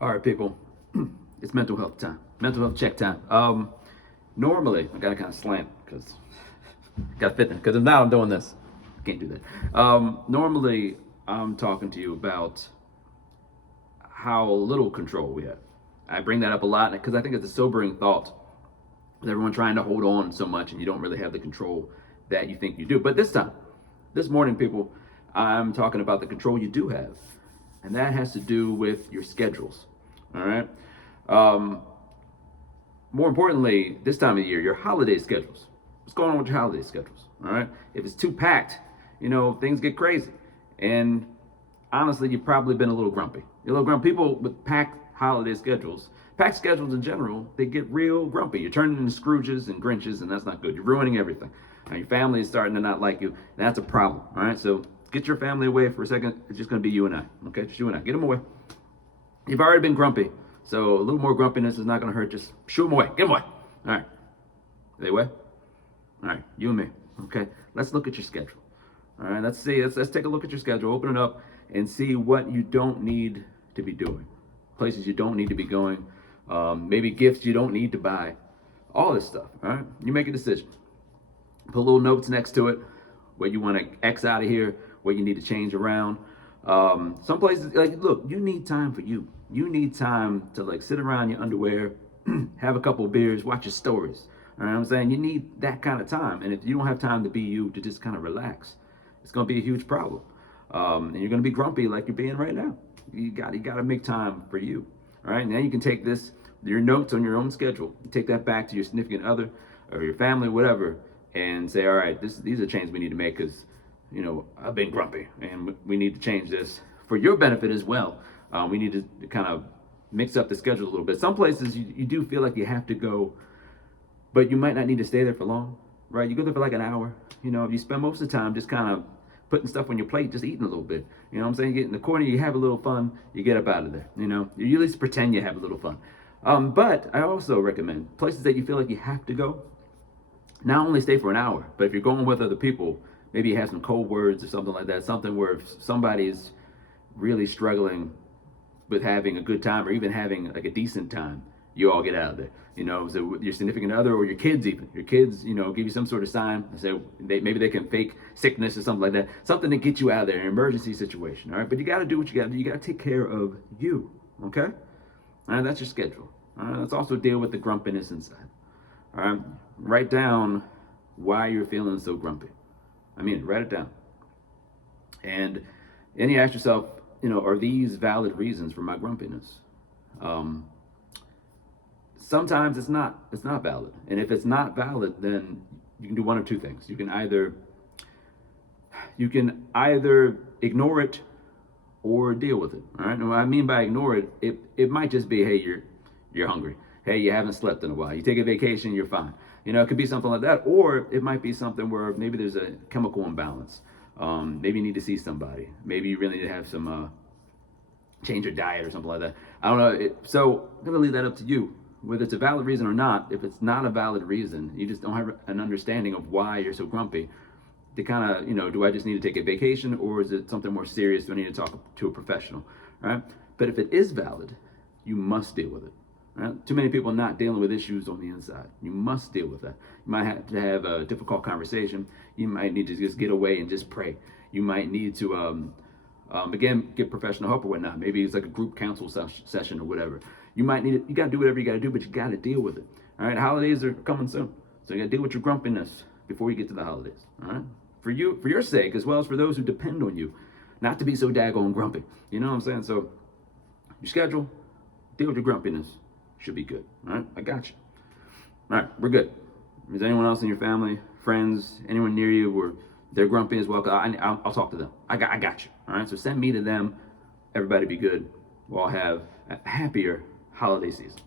All right, people. It's mental health time. Mental health check time. Normally I gotta kind of slant because gotta fit because if not, I'm doing this. Can't do that. Normally I'm talking to you about how little control we have. I bring that up a lot because I think it's a sobering thought with everyone trying to hold on so much and you don't really have the control that you think you do. But this morning, people, I'm talking about the control you do have, and that has to do with your schedules. All right. Um, More importantly, this time of year, your holiday schedules. What's going on with your holiday schedules? All right. If it's too packed, things get crazy. And honestly, you've probably been a little grumpy. You're a little grumpy. People with packed schedules in general, they get real grumpy. You're turning into Scrooges and Grinches, and that's not good. You're ruining everything. Now, your family is starting to not like you. And that's a problem. All right. So get your family away for a second. It's just going to be you and I. Okay. Just you and I. Get them away. You've already been grumpy. So a little more grumpiness is not going to hurt. Just shoo them away. Get them away. All right. Are they away? All right. You and me. Okay. Let's look at your schedule. All right. Let's see. Let's take a look at your schedule. Open it up and see what you don't need to be doing. Places you don't need to be going. Maybe gifts you don't need to buy. All this stuff. All right. You make a decision. Put little notes next to it where you want to X out of here, where you need to change around. Some places, look, you need time for you. You need time to sit around your underwear, have a couple of beers, watch your stories. All right, I'm saying you need that kind of time. And if you don't have time to be you, to just kind of relax, it's going to be a huge problem. And you're going to be grumpy like you're being right now. You got to make time for you. All right, now you can take your notes on your own schedule, take that back to your significant other or your family, whatever, and say, all right, these are changes we need to make because I've been grumpy and we need to change this for your benefit as well. We need to kind of mix up the schedule a little bit. Some places you do feel like you have to go, but you might not need to stay there for long, right? You go there for like an hour. If you spend most of the time just kind of putting stuff on your plate, just eating a little bit. You know what I'm saying? You get in the corner, you have a little fun, you get up out of there. You at least pretend you have a little fun. But I also recommend places that you feel like you have to go, not only stay for an hour, but if you're going with other people, maybe you have some cold words or something like that, something where if somebody's really struggling with having a good time or even having like a decent time, you all get out of there. So with your significant other or your kids even. Your kids, give you some sort of sign. So maybe they can fake sickness or something like that. Something to get you out of there, an emergency situation, all right? But you got to do what you got to do. You got to take care of you, okay? All right, that's your schedule. All right, let's also deal with the grumpiness inside. All right, write down why you're feeling so grumpy. Write it down. And then you ask yourself, are these valid reasons for my grumpiness? Sometimes it's not valid. And if it's not valid, then you can do one of two things. You can either ignore it or deal with it. All right. And what I mean by ignore it, it might just be, hey, you're hungry. Hey, you haven't slept in a while. You take a vacation, you're fine. It could be something like that, or it might be something where maybe there's a chemical imbalance. Maybe you need to see somebody. Maybe you really need to have some change your diet or something like that. I don't know. So I'm gonna leave that up to you, whether it's a valid reason or not. If it's not a valid reason, you just don't have an understanding of why you're so grumpy. To kind of, do I just need to take a vacation, or is it something more serious? Do I need to talk to a professional? All right. But if it is valid, you must deal with it. Right? Too many people not dealing with issues on the inside. You must deal with that. You might have to have a difficult conversation. You might need to just get away and just pray. You might need to, again, get professional help or whatnot. Maybe it's like a group counsel session or whatever. You got to do whatever you got to do, but you got to deal with it. All right. Holidays are coming soon. So you got to deal with your grumpiness before you get to the holidays. All right. For your sake, as well as for those who depend on you, not to be so daggone grumpy. You know what I'm saying? So your schedule, deal with your grumpiness. Should be good. All right, I got you. All right, we're good. Is anyone else in your family, friends, anyone near you where they're grumpy as well? I'll talk to them. I got you. All right, so send me to them. Everybody be good. We'll all have a happier holiday season.